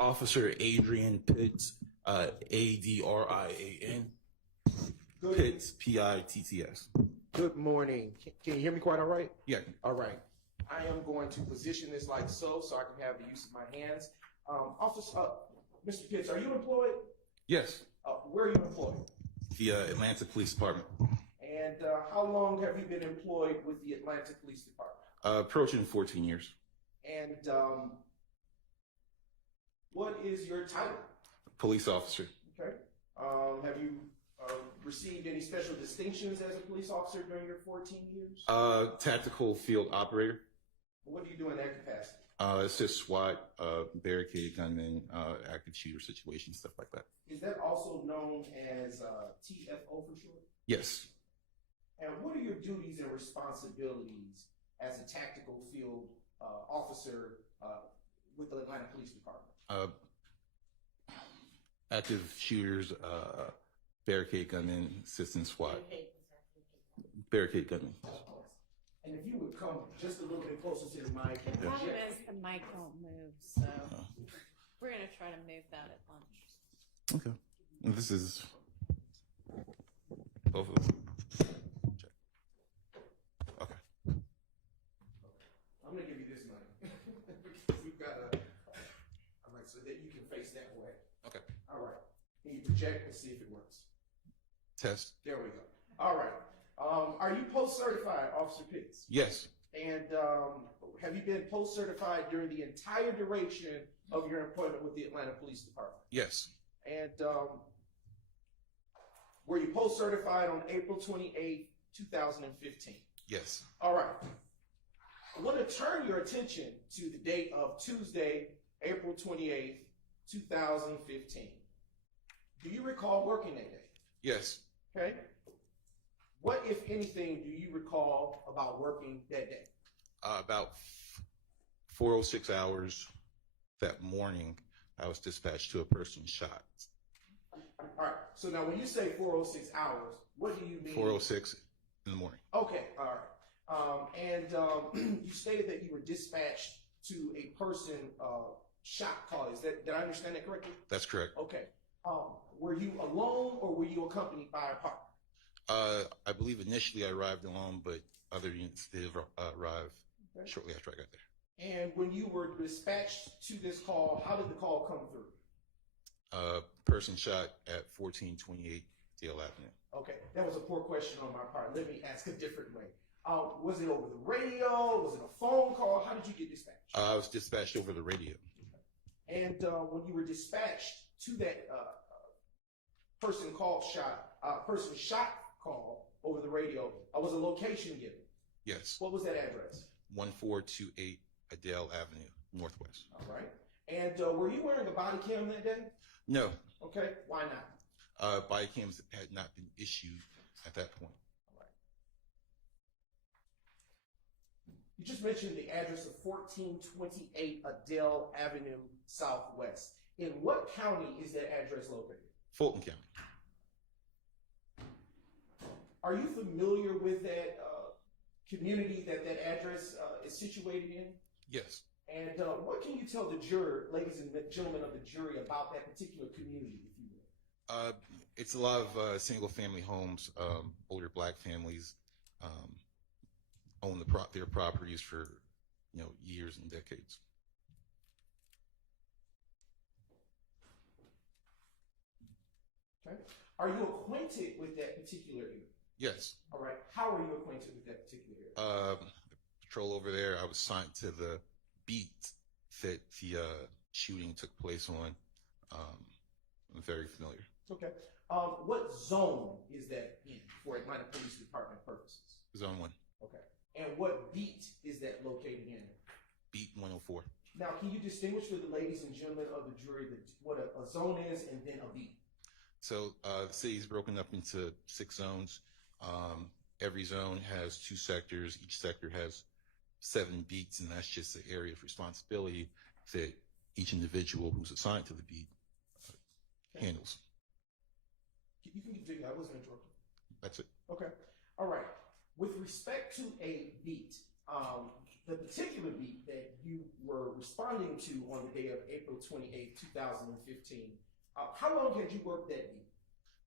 Officer Adrian Pitts, Adrian Good, Pitts, Pitts. good morning. Can you hear me quite all right? Yeah. All right. I am going to position this like so I can have the use of my hands. Mr. Pitts, are you employed? Yes. Where are you employed? The Atlanta Police Department. And how long have you been employed with the Atlanta Police Department? Approaching 14 years. And what is your title? Police officer. Okay. Have you received any special distinctions as a police officer during your 14 years? Tactical field operator. What do you do in that capacity? Assist SWAT, barricaded gunmen, active shooter situations, stuff like that. Is that also known as TFO for short? Yes. And what are your duties and responsibilities as a tactical field officer with the Atlanta Police Department? Active shooters, barricade gunmen, assistant SWAT. Barricade gunmen. And if you would come just a little bit closer to the mic. The problem is the mic won't move, so we're going to try to move that at lunch. Okay. And this is both of them. Check. Okay. I'm going to give you this mic. Because we've got I'm like, so that you can face that way. Okay. All right. Can you project and see if it works? Test. There we go. All right. Are you post-certified, Officer Pitts? Yes. And have you been post-certified during the entire duration of your employment with the Atlanta Police Department? Yes. And were you post-certified on April 28, 2015? Yes. All right. I want to turn your attention to the date of Tuesday, April 28, 2015. Do you recall working that day? Yes. Okay. What, if anything, do you recall about working that day? About 4:06 hours that morning, I was dispatched to a person shot. All right. So now when you say 4:06 hours, what do you mean? 4:06 in the morning. Okay. All right. You stated that you were dispatched to a person shot call. Did I understand that correctly? That's correct. Okay. Were you alone or were you accompanied by a partner? I believe initially I arrived alone, but other units did arrive shortly after I got there. And when you were dispatched to this call, how did the call come through? Person shot at 1428 Dale Avenue. Okay, that was a poor question on my part. Let me ask a different way. Was it over the radio? Was it a phone call? How did you get dispatched? I was dispatched over the radio. And when you were dispatched to that person shot call over the radio, was a location given? Yes. What was that address? 1428 Adele Avenue, Northwest. All right. And were you wearing a body cam that day? No. Okay. Why not? Body cams had not been issued at that point. All right. You just mentioned the address of 1428 Adele Avenue, Southwest. In what county is that address located? Fulton County. Are you familiar with that community that address is situated in? Yes. And what can you tell the juror, ladies and gentlemen of the jury, about that particular community, if you will? It's a lot of single-family homes. Older black families own their properties for years and decades. Okay. Are you acquainted with that particular area? Yes. All right. How are you acquainted with that particular area? Patrol over there. I was assigned to the beat that the shooting took place on. I'm very familiar. Okay. What zone is that in for Atlanta Police Department purposes? Zone 1. Okay. And what beat is that located in? Beat 104. Now, can you distinguish for the ladies and gentlemen of the jury what a zone is and then a beat? So the city is broken up into 6 zones. Every zone has 2 sectors. Each sector has 7 beats, and that's just the area of responsibility that each individual who's assigned to the beat handles. You can continue. I wasn't interrupting. That's it. Okay. All right. With respect to a beat, the particular beat that you were responding to on the day of April 28th, 2015, how long had you worked that beat?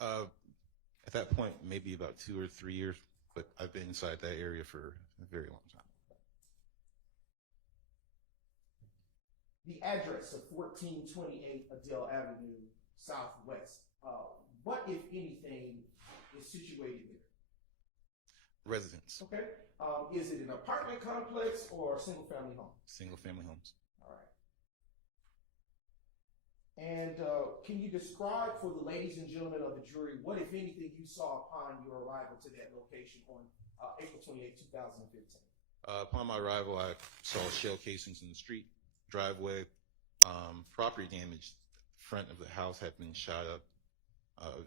At that point, maybe about 2 or 3 years, but I've been inside that area for a very long time. The address of 1428 Adele Avenue Southwest, what, if anything, is situated there? Residence, Okay. Is it an apartment complex or a single-family home? single-family homes. All right. And can you describe for the ladies and gentlemen of the jury what, if anything, you saw upon your arrival to that location on April 28, 2015? Upon my arrival, I saw shell casings in the street, driveway, property damage. Front of the house had been shot up.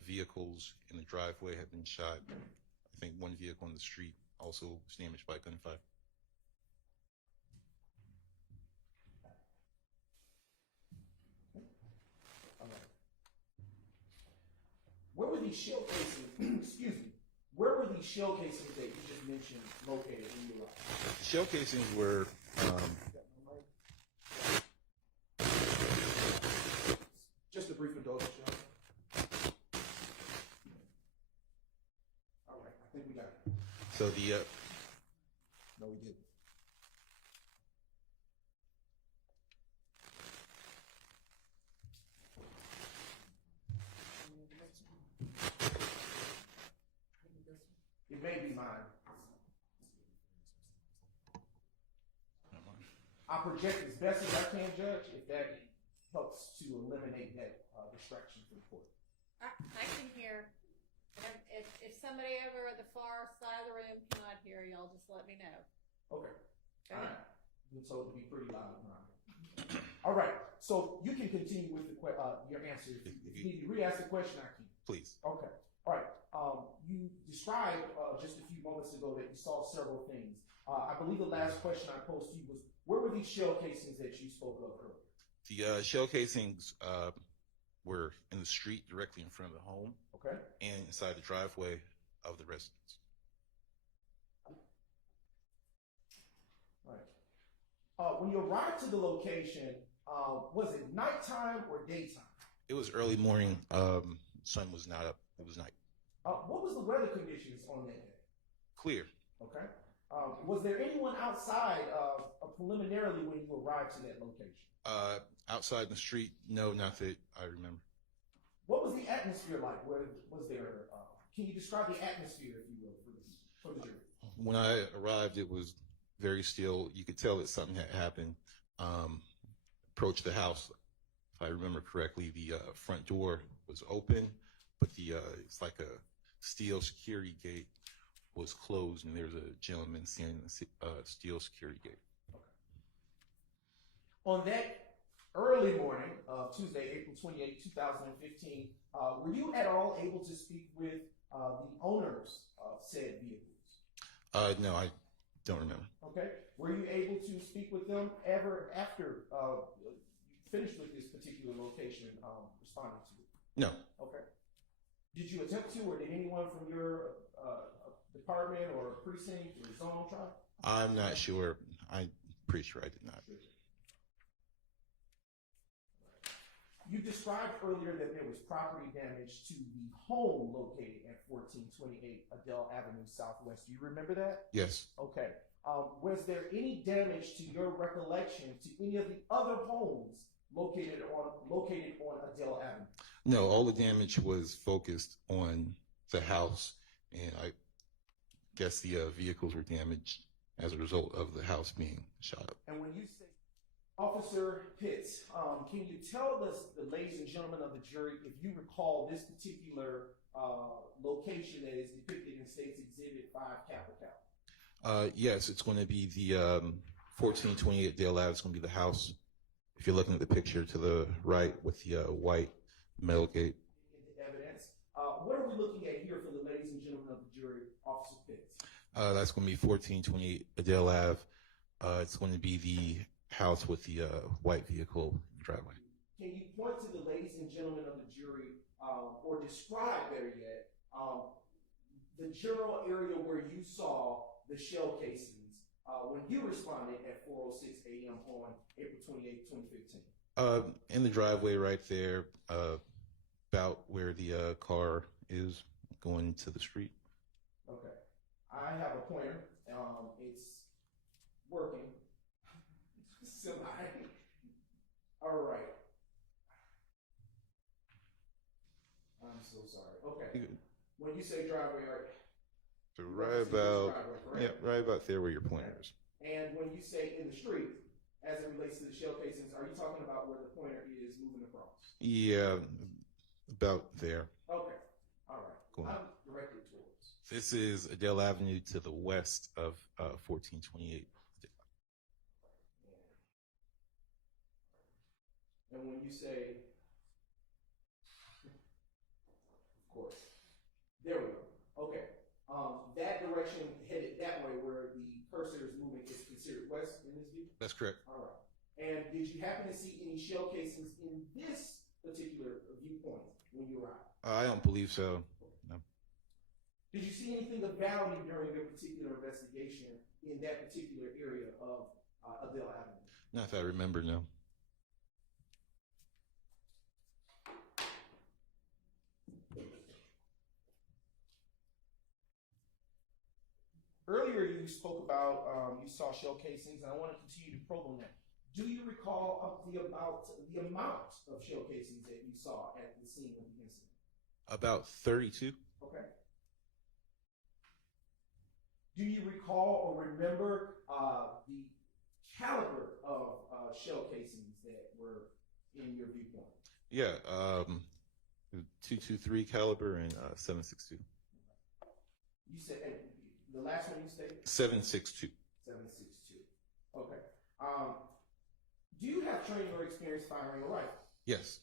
Vehicles in the driveway had been shot. I think one vehicle in the street also was damaged by gunfire. All right. Where were these shell casings? Excuse me. Where were these shell casings that you just mentioned located in your life? Shell casings were just a brief indulgence, John. All right, I think we got it. so the No, we didn't. It may be mine. I'll project as best as I can, Judge, if that helps to eliminate that distraction from the court. I can hear. If somebody over at the far side of the room cannot hear, y'all just let me know. Okay. Go All ahead. right. Been told to be pretty loud around here. All right. So you can continue with your answer. If you need to re-ask the question, I can. please. Okay. All right. You described just a few moments ago that you saw several things. I believe the last question I posed to you was, where were these shell casings that you spoke of earlier? The shell casings were in the street directly in front of the home Okay. and inside the driveway of the residence. All right. When you arrived to the location, was it nighttime or daytime? It was early morning. Sun was not up. It was night. What was the weather conditions on that day? Clear. Okay. Was there anyone outside preliminarily when you arrived to that location? Outside in the street, no, not that I remember. What was the atmosphere like? Was there? Can you describe the atmosphere, if you will, for the jury? When I arrived, it was very still. You could tell that something had happened. Approached the house, if I remember correctly, the front door was open, but it's like a steel security gate was closed, and there's a gentleman standing in the steel security gate. Okay. On that early morning of Tuesday, April 28, 2015, were you at all able to speak with the owners of said vehicles? No, I don't remember. Okay. Were you able to speak with them ever after you finished with this particular location responding to it? No. Okay. Did you attempt to, or did anyone from your department or precinct or zone try? I'm not sure. I'm pretty sure I did not. You described earlier that there was property damage to the home located at 1428 Adele Avenue Southwest. Do you remember that? Yes. Okay. Was there any damage to your recollection to any of the other homes located on Adele Avenue? No, all the damage was focused on the house, and I guess the vehicles were damaged as a result of the house being shot up. And when you say, Officer Pitts, can you tell us, the ladies and gentlemen of the jury, if you recall this particular location that is depicted in State's Exhibit 5 Capital? Yes, it's going to be the 1428 Dale Ave. It's going to be the house. If you're looking at the picture to the right with the white metal gate. Evidence. What are we looking at here for the ladies and gentlemen of the jury, Officer Pitts? That's going to be 1428 Adele Ave. It's going to be the house with the white vehicle driveway. Can you point to the ladies and gentlemen of the jury, or describe better yet, the general area where you saw the shell casings when you responded at 4:06 a.m. on April 28, 2015? In the driveway right there, about where the car is going to the street. Okay. I have a pointer. It's working. Semi. All right. I'm so sorry. Okay. When you say driveway, So right about, driveway, yeah, right about there where your pointer is. and when you say in the street, as it relates to the shell casings, are you talking about where the pointer is moving across? Yeah, about there. Okay. All right. Cool. I'm directed towards. This is Adele Avenue to the west of 1428. And when you say, of course, there we go. Okay. That direction headed that way where the cursor is moving is considered west in this view? That's correct. All right. And did you happen to see any shell casings in this particular viewpoint when you arrived? I don't believe so. No. Did you see anything of value during your particular investigation in that particular area of Adele Avenue? Not if I remember, no. Earlier, you spoke about you saw shell casings, and I want to continue to probe on that. Do you recall the amount of shell casings that you saw at the scene of the incident? About 32. Okay. Do you recall or remember the caliber of shell casings that were in your viewpoint? Yeah, 223 caliber and 762. You said the last one you stated? 762. 762. Okay. Do you have training or experience firing a rifle? Yes.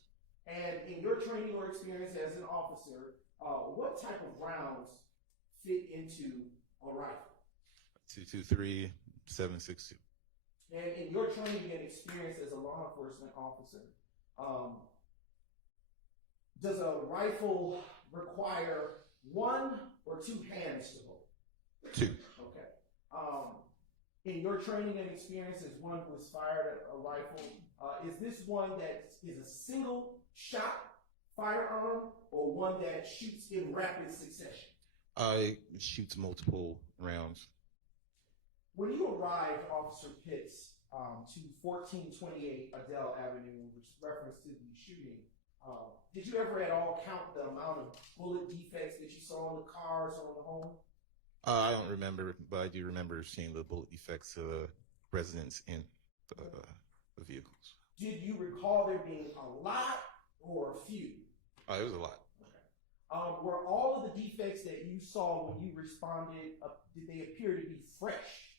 And in your training or experience as an officer, what type of rounds fit into a rifle? 223, 762. And in your training and experience as a law enforcement officer, does a rifle require one or two hands to hold? Two. Okay. In your training and experience as one who has fired a rifle, is this one that is a single shot firearm or one that shoots in rapid succession? It shoots multiple rounds. When you arrived, Officer Pitts, to 1428 Adele Avenue, which reference to the shooting, did you ever at all count the amount of bullet defects that you saw in the cars or in the home? I don't remember, but I do remember seeing the bullet defects of the residents in the vehicles. Did you recall there being a lot or a few? It was a lot. Okay. Were all of the defects that you saw when you responded, did they appear to be fresh?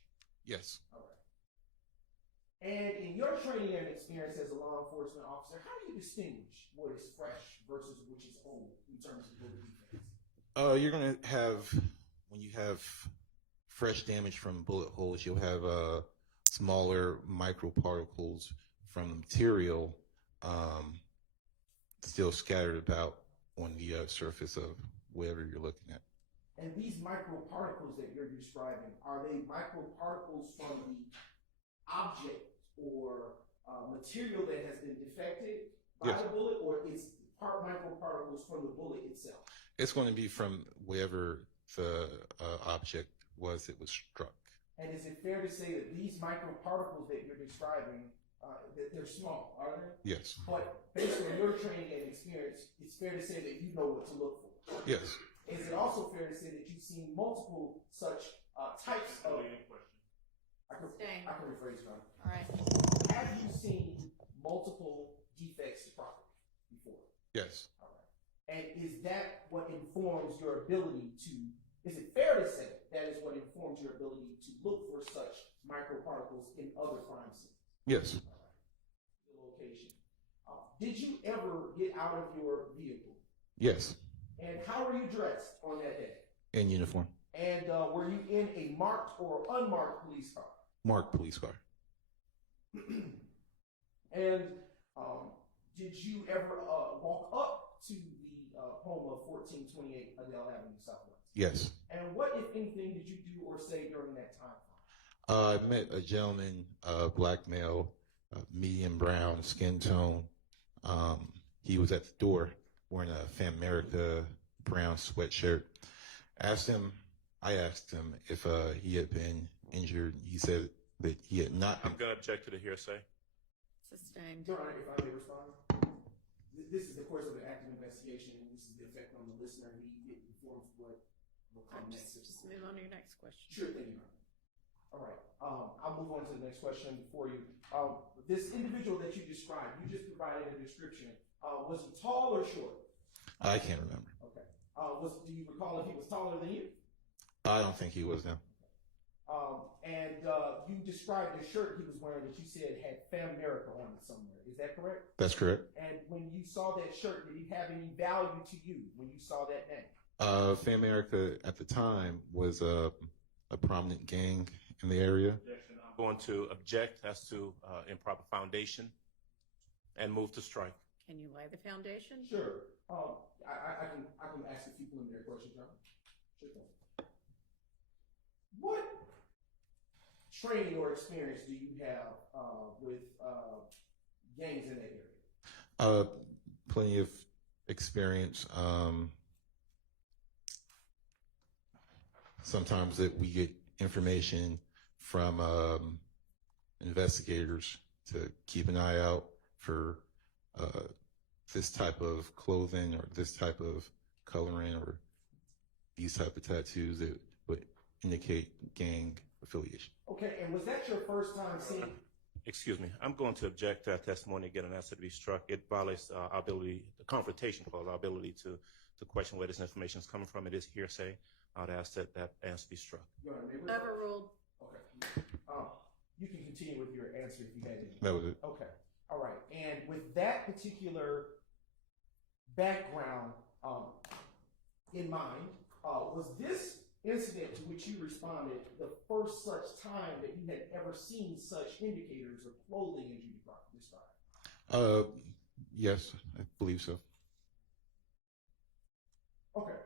Yes. All right. And in your training and experience as a law enforcement officer, how do you distinguish what is fresh versus which is old in terms of bullet defects? You're going to have, when you have fresh damage from bullet holes, you'll have smaller microparticles from the material still scattered about on the surface of whatever you're looking at. And these microparticles that you're describing, are they microparticles from the object or material that has been defected by Yes. the bullet, or it's microparticles from the bullet itself? It's going to be from wherever the object was it was struck. And is it fair to say that these microparticles that you're describing, that they're small, are they? Yes. But based on your training and experience, it's fair to say that you know what to look for. Yes. Is it also fair to say that you've seen multiple such types of... I can rephrase that. All right. Have you seen multiple defects to property before? Yes. All right. And is that what informs your ability to, is it fair to say that is what informs your ability to look for such microparticles in other crime scenes? Yes. All right. The location. Did you ever get out of your vehicle? Yes. And how were you dressed on that day? In uniform. And were you in a marked or unmarked police car? Marked police car. And did you ever walk up to the home of 1428 Adele Avenue Southwest? Yes. And what, if anything, did you do or say during that time? I met a gentleman, black male, medium brown skin tone. He was at the door wearing a Fam America brown sweatshirt. I asked him if he had been injured. He said that he had not been. I'm going to object to the hearsay. Sustained. Your Honor, if I may respond. This is the course of the active investigation, and this is the effect on the listener. It informs what will come next. Just move on to your next question. Sure thing, Your Honor. All right. I'll move on to the next question for you. This individual that you described, you just provided a description. Was he tall or short? I can't remember. Okay. Do you recall if he was taller than you? I don't think he was now. And you described the shirt he was wearing that you said had Fam America on it somewhere. Is that correct? That's correct. And when you saw that shirt, did it have any value to you when you saw that name? Fam America at the time was a prominent gang in the area. I'm going to object as to improper foundation and move to strike. Can you lay the foundation? Sure. I can ask a few preliminary questions, John. Sure thing. What training or experience do you have with gangs in that area? Plenty of experience. Sometimes that we get information from investigators to keep an eye out for this type of clothing or this type of coloring or these type of tattoos that would indicate gang affiliation. Okay, and was that your first time seeing? Excuse me. I'm going to object to that testimony again and ask it to be struck. It violates our ability, the confrontation clause, our ability to question where this information is coming from. It is hearsay. I'd ask that answer be struck. Overruled. Okay. You can continue with your answer if you had any. That was it. Okay. All right. And with that particular background in mind, was this incident to which you responded the first such time that you had ever seen such indicators of clothing as you described? Yes, I believe so. Okay.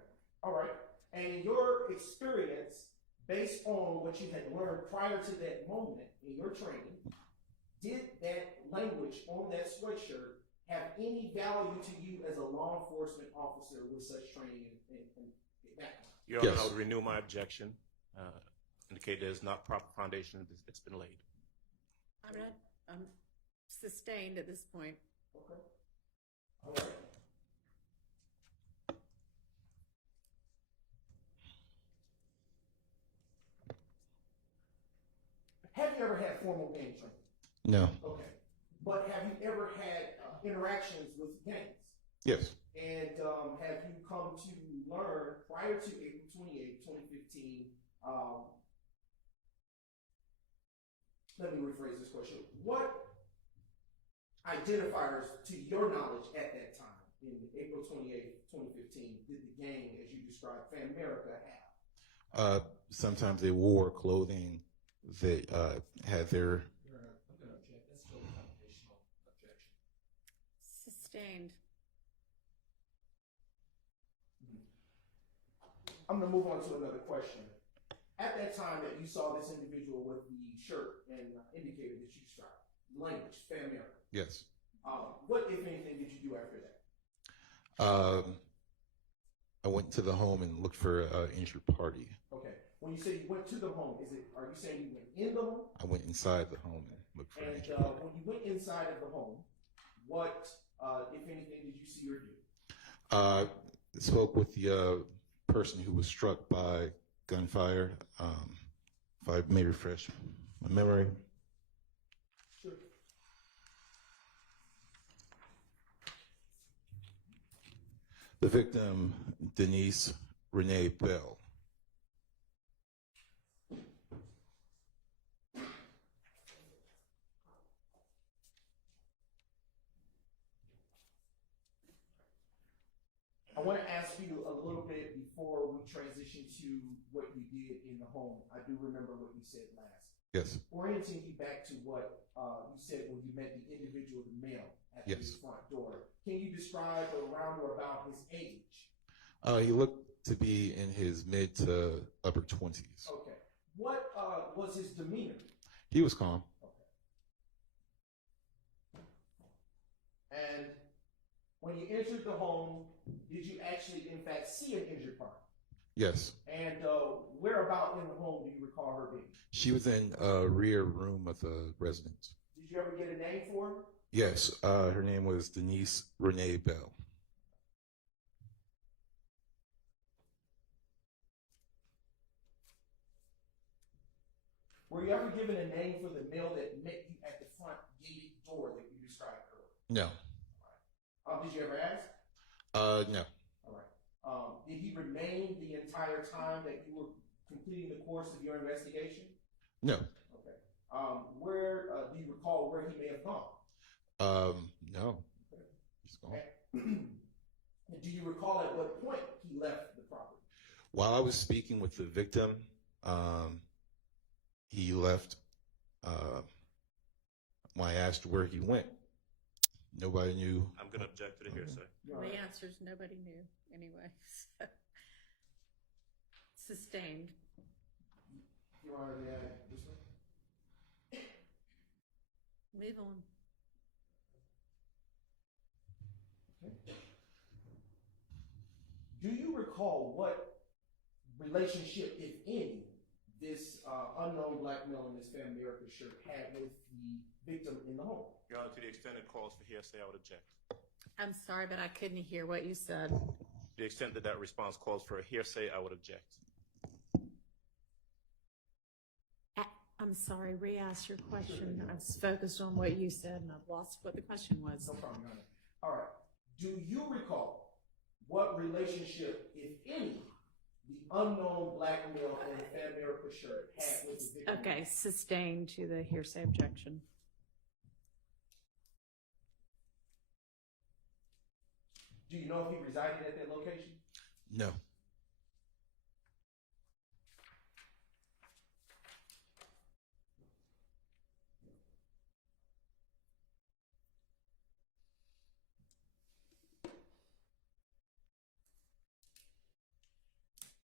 All right. And in your experience, based on what you had learned prior to that moment in your training, did that language on that sweatshirt have any value to you as a law enforcement officer with such training and background? Your Honor, Yes. I would renew my objection. Indicate there's not proper foundation that's been laid. I'm sustained at this point. Okay. All right. Have you ever had formal gang training? No. Okay. But have you ever had interactions with gangs? Yes. And have you come to learn prior to April 28, 2015, let me rephrase this question. What identifiers, to your knowledge at that time, in April 28, 2015, did the gang, as you described, Fam America have? Sometimes they wore clothing that had their. I'm going to object. That's still a foundational objection. Sustained. I'm going to move on to another question. At that time that you saw this individual with the shirt and indicator that you described, language, Fam America. Yes. What, if anything, did you do after that? I went to the home and looked for an injured party. Okay. When you say you went to the home, are you saying you went in the home? I went inside the home and looked for an And injured party. when you went inside of the home, what, if anything, did you see or do? I spoke with the person who was struck by gunfire. If I may refresh my memory. Sure. The victim, Denice Bell. I want to ask you a little bit before we transition to what you did in the home. I do remember what you said last. Yes. Orienting you back to what you said when you met the individual, the male, at Yes. his front door. Can you describe around or about his age? He looked to be in his mid to upper 20s. Okay. What was his demeanor? He was calm. And when you entered the home, did you actually, in fact, see an injured party? Yes. And whereabout in the home do you recall her being? She was in a rear room of the residence. Did you ever get a name for her? Yes. Her name was Denice Bell. Were you ever given a name for the male that met you at the front gated door that you described earlier? No. Did you ever ask? No. All right. Did he remain the entire time that you were completing the course of your investigation? No. Okay. Where do you recall where he may have gone? No. He's gone. Do you recall at what point he left the property? While I was speaking with the victim, he left. When I asked where he went, nobody knew. I'm going to object to the hearsay. The answer is nobody knew anyway. So. Sustained. Your Honor, may I this one? Move on. Okay. Do you recall what relationship, if any, this unknown black male in this Family America shirt had with the victim in the home? Your Honor, to the extent it calls for hearsay, I would object. I'm sorry, but I couldn't hear what you said. To the extent that that response calls for a hearsay, I would object. I'm sorry, re-ask your question. I was focused on what you said and I've lost what the question was. No problem, Your Honor. All right. Do you recall what relationship, if any, the unknown black male in the Family America shirt had with the victim? Okay, sustained to the hearsay objection. Do you know if he resided at that location? No.